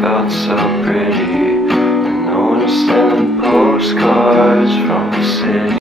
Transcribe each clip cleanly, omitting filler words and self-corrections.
felt so pretty, and no one sent postcards from the city.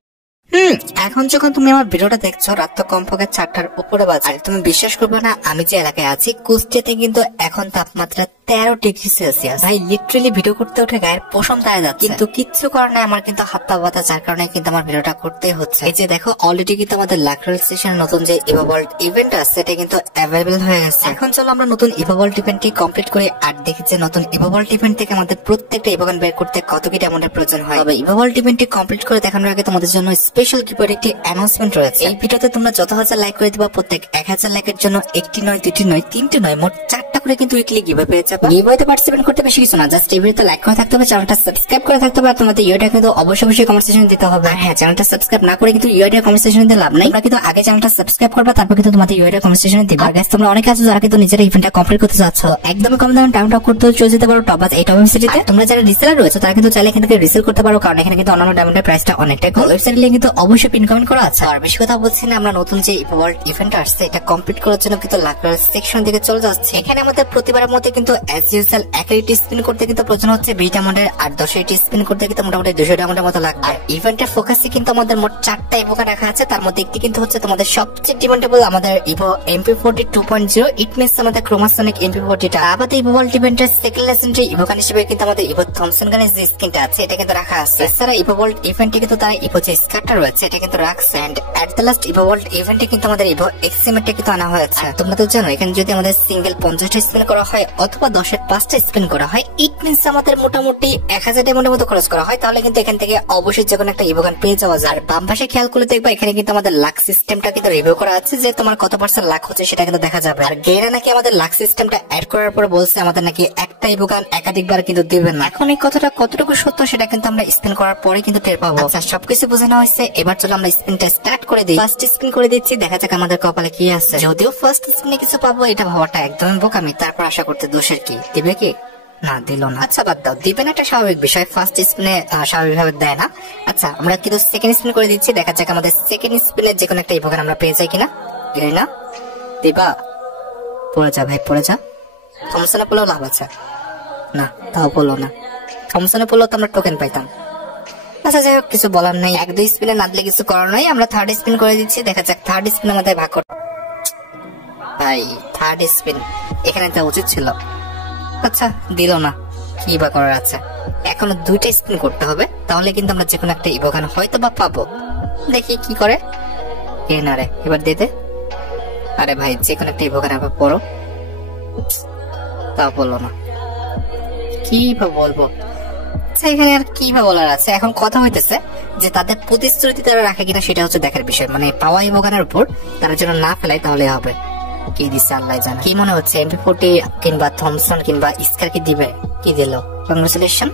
এখন যখন তুমি আমার ভিডিওটা দেখছো রাত তো কমপক্ষে 4টার উপরে বাজে, তুমি বিশ্বাস করবে না আমি যে এলাকায় আছি কুষ্টিয়াতে কিন্তু এখন তাপমাত্রা 13 ডিগ্রি সেলসিয়াস। ভাই লিটারালি ভিডিও করতে উঠে গায়ের পশম দাঁড়িয়ে যাচ্ছে, কিন্তু কিচ্ছু করার নাই, আমার কিন্তু হাত পা ব্যথা, যার কারণে কিন্তু আমার ভিডিওটা করতেই হচ্ছে। এই যে দেখো অলরেডি কিন্তু আমাদের লাকড়াল স্টেশনের নতুন যে ইভোভল্ট ইভেন্ট আছে সেটা কিন্তু অ্যাভেলেবল হয়ে গেছে। এখন চলো আমরা নতুন ইভোভল্ট ইভেন্টটি কমপ্লিট করে আর দেখি যে নতুন ইভোভল্ট ইভেন্ট থেকে আমাদের প্রত্যেকটা ইভোগান বের করতে কত কি ডায়মন্ডের প্রয়োজন হয়। তবে ইভোভল্ট ইভেন্টটি কমপ্লিট করে দেখানোর আগে তোমাদের জন্য স্পেশাল গিফটের একটি অ্যানাউন্সমেন্ট রয়েছে। এই ভিডিওতে তোমরা যত হাজার লাইক করে দিবা প্রত্যেক 1000 লাইকের জন্য একটি নয়, দুটি নয়, তিনটি নয়, মোট 4টা করে কিন্তু উইকলি গিভঅ্যাওয়ে পেয়ে যাবে। গিভঅ্যাওয়েতে পার্টিসিপেট করতে বেশি কিছু না, জাস্ট এই ভিডিওতে লাইক করে থাকতে হবে, চ্যানেলটা সাবস্ক্রাইব করে থাকতে হবে, আর তোমাদের ইউআইডি কিন্তু অবশ্যই কমেন্ট সেকশনে দিতে হবে। আর হ্যাঁ, চ্যানেলটা সাবস্ক্রাইব না করে কিন্তু ইউআইডি কমেন্ট সেকশনে দিতে লাভ নাই, তোমরা কিন্তু আগে চ্যানেলটা সাবস্ক্রাইব করবা, তারপর কিন্তু তোমাদের ইউআইডি কমেন্ট সেকশনে দিবা। আর গাইস তোমরা অনেকে আছো যারা কিন্তু নিজেরা ইভেন্টটা কমপ্লিট করতে যাচ্ছ, একদমই কম দামে টাইমটা করতে চলে যেতে পারো টপ এই টপ ওয়েবসাইটে। তোমরা যারা রিসেলার রয়েছে তারা কিন্তু চাইলে এখান থেকে রিসেল করতে পারো, কারণ এখানে কিন্তু অন্যান্য ডায়মন্ডের প্রাইসটা অনেকটাই কম। ওয়েবসাইটে লিংক কিন্তু অবশ্যই পিন কমেন্ট করা আছে। আর বেশি কথা বলছি না, আমরা নতুন যে ইভোভল্ট ইভেন্ট আসছে এটা কমপ্লিট করার জন্য কিন্তু লাকড়াল সেকশন দিকে চলে যাচ্ছে। এখানে আমাদের প্রতিবারের মধ্যে কিন্তু অ্যাজ ইউজুয়াল 1 স্পিন করতে কিন্তু প্রয়োজন হচ্ছে 20 ডায়মন্ডের, আর 10 স্পিন করতে কিন্তু মোটামুটি 200 ডায়মন্ডের মতো লাগবে। আর ইভেন্টের ফোকাসে কিন্তু আমাদের মোট 4টা ইভোগান রাখা আছে, তার মধ্যে একটি কিন্তু হচ্ছে তোমাদের সবচেয়ে ডিমান্ডেবল আমাদের ইভো MP40 2.0, ইট মিনস আমাদের ক্রোমাসনিক MP40টা। আমাদের ইভোভল্ট ইভেন্টের সেকেন্ড লেজেন্ডারি ইভোগান হিসেবে কিন্তু আমাদের ইভো থমসন গানের যে স্কিনটা আছে এটা কিন্তু রাখা আছে। এছাড়া ইভোভল্ট ইভেন্টে কিন্তু তারা ইভো যে স্কার্টটা রয়েছে এটা কিন্তু রাখছে। এন্ড এট দ্য লাস্ট ইভোভল্ট ইভেন্টে কিন্তু আমাদের ইভো এক্সিমেটটা কিন্তু আনা হয়েছে। তোমরা তো জানো এখানে যদি আমাদের সিঙ্গেল 50টা স্পিন করা হয় অথবা 10-এর 5টা স্পিন করা হয়, ইট মিনস আমাদের মোটামুটি 1000 ডায়মন্ডের মতো খরচ করা হয়, তাহলে কিন্তু এখান থেকে অবশ্যই যে কোনো একটা ইভোগান পেয়ে যাওয়া যায়। আর বাম পাশে খেয়াল করে দেখবা এখানে কিন্তু আমাদের লাক সিস্টেমটা কিন্তু রিভিউ করা আছে, যে তোমার কত পার্সেন্ট লাক হচ্ছে সেটা কিন্তু দেখা যাবে। আর গেরা নাকি আমাদের লাক সিস্টেমটা অ্যাড করার পর বলছে আমাদের নাকি একটা ইভোগান একাধিকবার কিন্তু দিবেন না। এখন এই কথাটা কতটুকু সত্য সেটা কিন্তু আমরা স্পিন করার পরে কিন্তু টের পাবো। আচ্ছা, সবকিছু বোঝানো হয়েছে, এবার চলো আমরা স্পিনটা স্টার্ট করে দিই। ফার্স্ট স্পিন করে দিচ্ছি, দেখা যাক আমাদের কপালে কি আছে। যদিও ফার্স্ট স্পিনে কিছু পাবো এটা ভাবাটা একদমই বোকামি, তারপর আশা করতে দোষের কি, দিবে কি না, দিল না। আচ্ছা বাদ দাও, দিবেন একটা স্বাভাবিক বিষয়, ফার্স্ট স্পিনে স্বাভাবিকভাবে দেয় না। আচ্ছা আমরা কিন্তু সেকেন্ড স্পিন করে দিচ্ছি, দেখা যাক আমাদের সেকেন্ড স্পিনে যে কোনো একটা ইভোগান আমরা পেয়ে যাই কিনা। গেলি না, দিবা, পড়ে যা ভাই পড়ে যা। থমসনে পড়লেও লাভ আছে না, তাও পড়লো না। থমসনে পড়লেও তো আমরা টোকেন পাইতাম। আচ্ছা যাই হোক, কিছু বলার নাই, 1-2 স্পিনে না দিলে কিছু করার নাই। আমরা থার্ড স্পিন করে দিচ্ছি, দেখা যাক থার্ড স্পিন আমাদের ভাগ করে। ভাই থার্ড স্পিন এখানে দেওয়া উচিত ছিল। আচ্ছা দিল না, কি বা করার আছে, এখনো 2টা স্পিন করতে হবে, তাহলে কিন্তু আমরা যে কোনো একটা ইভোগান হয়তো বা পাবো। দেখি কি করে। না রে, এবার দে দে। আরে ভাই যে কোনো একটা ইভোগান আবার পড়ো, তা বললো না, কি বা বলবো। এখানে আর কি বা বলার আছে, এখন কথা হইতেছে যে তাদের প্রতিশ্রুতি তারা রাখে কিনা সেটা হচ্ছে দেখার বিষয়। মানে পাওয়া ইভোগানের উপর তারা যেন না ফেলায় তাহলে হবে। কি দিচ্ছে আল্লাহ জানে। কি মনে হচ্ছে MP40 কিংবা থমসন কিংবা স্কার কি দিবে? কি দিল? কংগ্রেচুলেশন।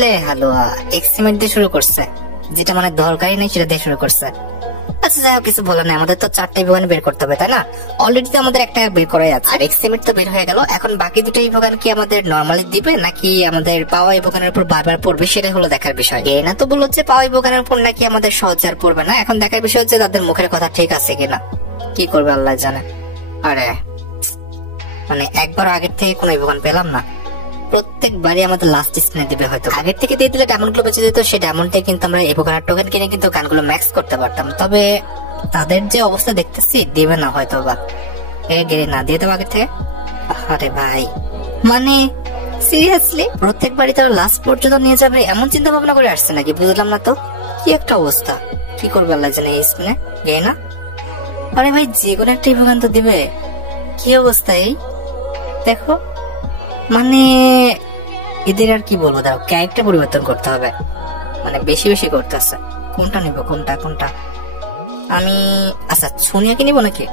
লে হালুয়া এক্সিমেট দিয়ে শুরু করছে, যেটা মানে দরকারই নেই সেটা দিয়ে শুরু করছে। আচ্ছা যাই হোক, কিছু বলার নাই, আমাদের তো 4টা ইভোগান বের করতে হবে তাই না? অলরেডি তো আমাদের একটা বের করাই আছে, আর এক্সিমেট তো বের হয়ে গেল। এখন বাকি 2টা ইভোগান কি আমাদের নরমালি দিবে নাকি আমাদের পাওয়া ইভোগানের উপর বারবার পড়বে সেটাই হলো দেখার বিষয়। না তো বললো যে পাওয়া ইভোগানের উপর নাকি আমাদের সহজে আর পড়বে না, এখন দেখার বিষয় হচ্ছে তাদের মুখের কথা ঠিক আছে কিনা। কি করবে আল্লাহ জানে। আরে মানে একবার আগের থেকে কোনো ইভোগান পেলাম না, প্রত্যেকবারই আমাদের লাস্ট স্পিনে দিবে। হয়তো আগের থেকে দিয়ে দিলে ডায়মন্ড গুলো বেঁচে যেত, সেই ডায়মন্ডে কিন্তু আমরা ইভোগানের টোকেন কিনে কিন্তু গানগুলো ম্যাক্স করতে পারতাম। তবে তাদের যে অবস্থা দেখতেছি দিবে না হয়তো বা। গেলে না দিয়ে দেবো আগের থেকে। আরে ভাই মানে সিরিয়াসলি প্রত্যেকবারই তারা লাস্ট পর্যন্ত নিয়ে যাবে এমন চিন্তা ভাবনা করে আসছে নাকি, বুঝলাম না তো। কি একটা অবস্থা, কি করবে আল্লাহ জানে এই স্পিনে। গেয়ে না, আরে ভাই যে কোনো একটা ইভোগান তো দিবে। কি অবস্থা এই দেখো, মানে এদের আর কি বলবো, দাঁড়াও ক্যারেক্টার পরিবর্তন করতে হবে, মানে বেশি বেশি করতেছে। কোনটা নিবো, কোনটা কোনটা আমি। আচ্ছা সোনিয়াকে নিবো নাকি?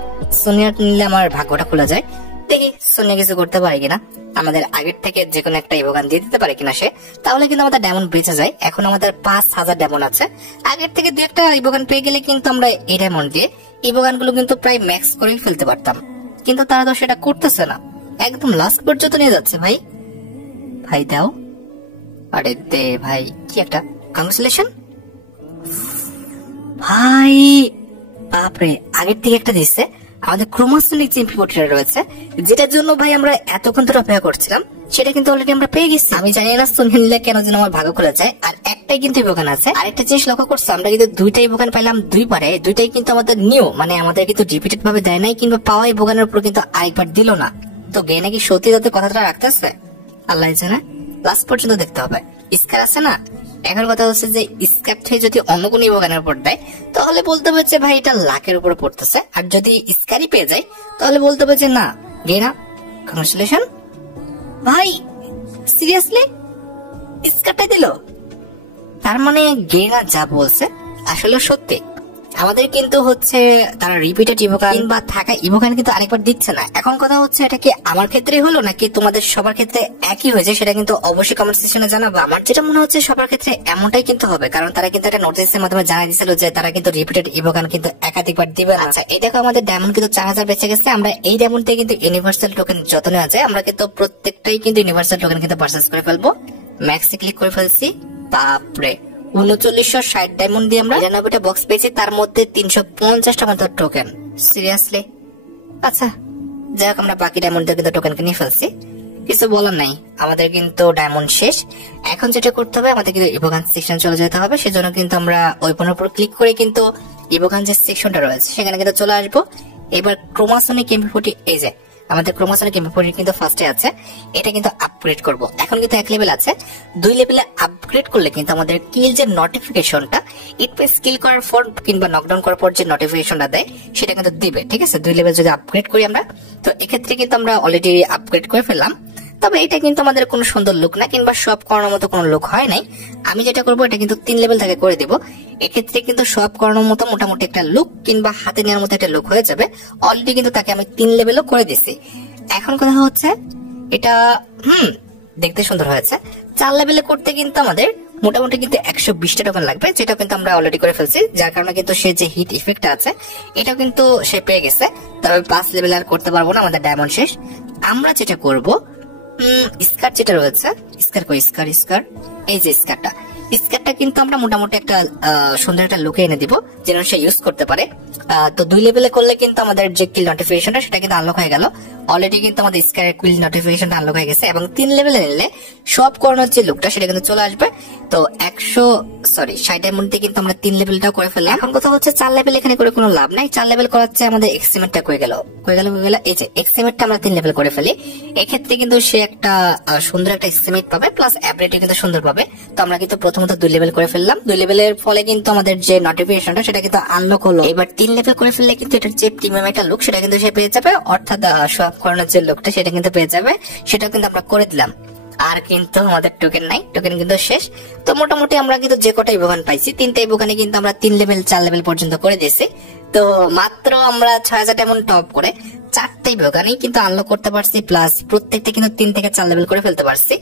সোনিয়া নিলে আমার ভাগ্যটা খোলা যায়। দেখি সোনিয়া কিছু করতে পারে কিনা, আমাদের আগের থেকে যে কোনো একটা ইভোগান দিয়ে দিতে পারে কিনা সে, তাহলে কিন্তু আমাদের ডায়মন্ড বেঁচে যায়। এখন আমাদের 5000 ডায়মন্ড আছে, আগের থেকে 2-একটা ইভোগান পেয়ে গেলে কিন্তু আমরা এই ডায়মন্ড দিয়ে ইভোগান গুলো কিন্তু প্রায় ম্যাক্স করেই ফেলতে পারতাম, কিন্তু তারা তো সেটা করতেছে না, একদম লাস্ট পর্যন্ত নিয়ে যাচ্ছে। ভাই ভাই দাও, আরে দে ভাই। কি একটা কংগ্রেচুলেশন ভাই, বাপরে আগের থেকে একটা দিচ্ছে আমাদের ক্রোমাসোনিক যে এমপি40 রয়েছে, যেটার জন্য ভাই আমরা এতক্ষণ ধরে অপেক্ষা করছিলাম, সেটা কিন্তু অলরেডি আমরা পেয়ে গেছি। আমি জানি না সুনীল কেন যেন আমার ভাগ্য খুলে যায়। আর একটাই কিন্তু ইভোগান আছে। আর একটা জিনিস লক্ষ্য করছো, আমরা কিন্তু দুইটাই ইভোগান পাইলাম দুইবারে। দুইটাই কিন্তু আমাদের নিউ, মানে আমাদের কিন্তু রিপিটেড ভাবে দেয় নাই, কিংবা পাওয়া ইভোগানের উপর কিন্তু আরেকবার দিল না। তো গে নাকি সত্যি তাদের কথাটা রাখতেছে আল্লাহ জানে। লাস্ট পর্যন্ত দেখতে হবে। স্কার আছে না, এখন কথা হচ্ছে যে স্কার থেকে যদি অন্য কোনো ইভোগানের উপর দেয় তাহলে বলতে হবে যে ভাই এটা লাখের উপরে পড়তেছে। আর যদি স্কারই পেয়ে যায় তাহলে বলতে হবে যে না গে না, কংগ্রেচুলেশন ভাই, সিরিয়াসলি স্কারটাই দিল। তার মানে গেনা যা বলছে আসলে সত্যি। আমাদের কিন্তু হচ্ছে তারা রিপিটেড ইভোগান বা থাকা ইভোগান কিন্তু আরেকবার দিচ্ছে না। এখন কথা হচ্ছে এটা কি আমার ক্ষেত্রে হলো নাকি তোমাদের সবার ক্ষেত্রে একই হয়েছে, সেটা কিন্তু অবশ্যই কমেন্ট সেকশনে জানাবো। আমার যেটা মনে হচ্ছে সবার ক্ষেত্রে এমনটাই কিন্তু হবে, কারণ তারা কিন্তু একটা নোটিশের মাধ্যমে জানাই দিয়েছিল যে তারা কিন্তু রিপিটেড ইভোগান কিন্তু একাধিকবার দিবে না। আচ্ছা এই দেখো আমাদের ডায়মন্ড কিন্তু 4000 বেঁচে গেছে। আমরা এই ডায়মন্ড থেকে কিন্তু ইউনিভার্সাল টোকেন যত নেওয়া যায় আমরা কিন্তু প্রত্যেকটাই কিন্তু ইউনিভার্সাল টোকেন কিন্তু পারচেজ করে ফেলবো। ম্যাক্সে ক্লিক করে ফেলছি, বাপরে 3960 ডায়মন্ড দিয়ে আমরা 99টা বক্স পেয়েছি, তার মধ্যে 350টা মাত্র টোকেন। সিরিয়াসলি আচ্ছা যাই হোক, আমরা বাকি ডায়মন্ড দিয়ে কিন্তু টোকেন কিনে ফেলছি, কিছু বলার নাই। আমাদের কিন্তু ডায়মন্ড শেষ। এখন যেটা করতে হবে আমাদের কিন্তু ইভোগান সেকশন চলে যেতে হবে। সেজন্য কিন্তু আমরা ওয়েপনের উপর ক্লিক করে কিন্তু ইভোগান যে সেকশনটা রয়েছে সেখানে কিন্তু চলে আসবো। এবার ক্রোমাসোনিক এমপি40, এই যে আমাদের ক্রোমাসোনিক এমপি40 কিন্তু ফার্স্টে আছে, এটা কিন্তু আপগ্রেড করব। এখন কিন্তু 1 লেভেল আছে, 2 লেভেলে আপগ্রেড করলে কিন্তু আমাদের কিল যে নোটিফিকেশনটা স্কিল করার পর কিংবা নকডাউন করার পর যে নোটিফিকেশনটা দেয় সেটা কিন্তু দিবে। ঠিক আছে, 2 লেভেল যদি আপগ্রেড করি আমরা, তো এক্ষেত্রে কিন্তু আমরা অলরেডি আপগ্রেড করে ফেললাম। তবে এটা কিন্তু আমাদের কোনো সুন্দর লুক না, কিংবা সব করানোর মতো কোনো লুক হয় নাই। আমি যেটা করবো এটা কিন্তু 3 লেভেল থেকে করে দিব। এক্ষেত্রে কিন্তু সব করানোর মতো মোটামুটি একটা লুক কিংবা হাতে নেওয়ার মতো একটা লুক হয়ে যাবে। অলরেডি কিন্তু তাকে আমি 3 লেভেলও করে দিছি। এখন কথা হচ্ছে এটা দেখতে সুন্দর হয়েছে। 4 লেভেলে করতে কিন্তু আমাদের মোটামুটি কিন্তু 120টা টোকেন লাগবে, যেটা কিন্তু আমরা অলরেডি করে ফেলছি। যার কারণে কিন্তু সে যে হিট ইফেক্টটা আছে এটাও কিন্তু সে পেয়ে গেছে। তবে 5 লেভেল আর করতে পারবো না, আমাদের ডায়মন্ড শেষ। আমরা যেটা করব, স্কার যেটা রয়েছে, স্কার কই, স্কার এই যে স্কারটা কিন্তু আমরা মোটামুটি একটা সুন্দর একটা লুকে এনে দিব যেন সে ইউজ করতে পারে। তো 2 লেভেলে করলে কিন্তু আমাদের যে কিল নোটিফিকেশনটা সেটা কিন্তু আনলক হয়ে গেল। অলরেডি কিন্তু আমাদের স্কারের কিল নোটিফিকেশনটা আনলক হয়ে গেছে, এবং 3 লেভেলে নিলে সব করানোর যে লুকটা সেটা কিন্তু চলে আসবে। তো 60 এর মধ্যে কিন্তু আমরা 3 লেভেলটাও করে ফেললাম। এখন কথা হচ্ছে 4 লেভেল এখানে করে কোনো লাভ নাই। 4 লেভেল করাচ্ছে আমাদের এক্সিমেটটা কই গেল, এই যে এক্সিমেটটা আমরা 3 লেভেল করে ফেলি। এক্ষেত্রে কিন্তু সে একটা সুন্দর একটা এক্সিমেট পাবে, প্লাস অ্যাবিলিটি কিন্তু সুন্দর পাবে। তো আমরা কিন্তু প্রথমত 2 লেভেল করে ফেললাম। 2 লেভেলের ফলে কিন্তু আমাদের যে নোটিফিকেশনটা সেটা কিন্তু আনলক হলো। এবার 3 লেভেল করে ফেললে কিন্তু এটার যে প্রিমিয়াম একটা লুক সেটা কিন্তু সে পেয়ে যাবে, অর্থাৎ সব করানোর যে লুকটা সেটা কিন্তু পেয়ে যাবে। সেটা কিন্তু আমরা করে দিলাম। আর কিন্তু আমাদের টোকেন নাই, টোকেন কিন্তু শেষ। তো মোটামুটি আমরা কিন্তু যে কটা ইভোগান পাইছি 3টা ইভোগানে কিন্তু আমরা 3 লেভেল 4 লেভেল পর্যন্ত করে দিয়েছি। তো মাত্র আমরা 6000 এমন টপ করে 4টা ইভোগানই কিন্তু আনলক করতে পারছি, প্লাস প্রত্যেকটা কিন্তু 3 থেকে 4 লেভেল করে ফেলতে পারছি।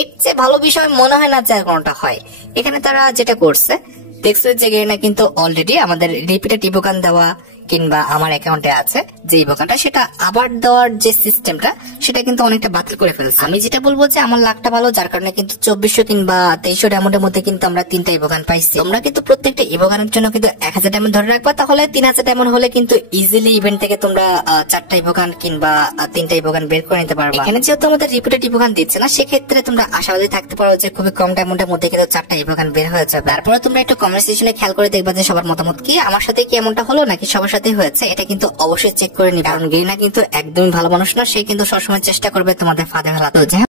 এর চেয়ে ভালো বিষয় মনে হয় না যে আর কোনটা হয়। এখানে তারা যেটা করছে দেখছো যে গেনা কিন্তু অলরেডি আমাদের রিপিটেড ইভোগান দেওয়া কিংবা আমার অ্যাকাউন্টে আছে যে ইভোগানটা সেটা আবার দেওয়ার যে সিস্টেমটা সেটা কিন্তু অনেকটা বাতিল করে ফেলছে। আমি যেটা বলবো যে আমার লাকটা ভালো, যার কারণে কিন্তু 2400 কিংবা 2300 ডায়মন্ডের মধ্যে কিন্তু আমরা 3টা ইভোগান পাইছি। তোমরা কিন্তু প্রত্যেকটা ইভোগানের জন্য কিন্তু 1000 ডায়মন্ড ধরে রাখবা, তাহলে 3000 ডায়মন্ড হলে কিন্তু ইজিলি ইভেন্ট থেকে তোমরা 4টা ইভোগান কিংবা 3টা ইভোগান বের করে নিতে পারবা। এখানে যেহেতু আমাদের রিপিটেড ইভোগান দিচ্ছে না, সেক্ষেত্রে তোমরা আশাবাদী থাকতে পারো যে খুবই কম ডায়মন্ডের মধ্যে কিন্তু 4টা ইভোগান বের হয়ে যাবে। তারপরে তোমরা একটু কমেন্ট সেকশনে খেয়াল করে দেখবা যে সবার মতামত কি, আমার সাথে কি এমনটা হলো নাকি সবার সাথে হয়েছে, এটা কিন্তু অবশ্যই চেক করে নিবে। কারণ গেরিনা কিন্তু একদমই ভালো মানুষ না, সে কিন্তু সবসময় চেষ্টা করবে তোমাদের ফাঁদে ফেলা। তো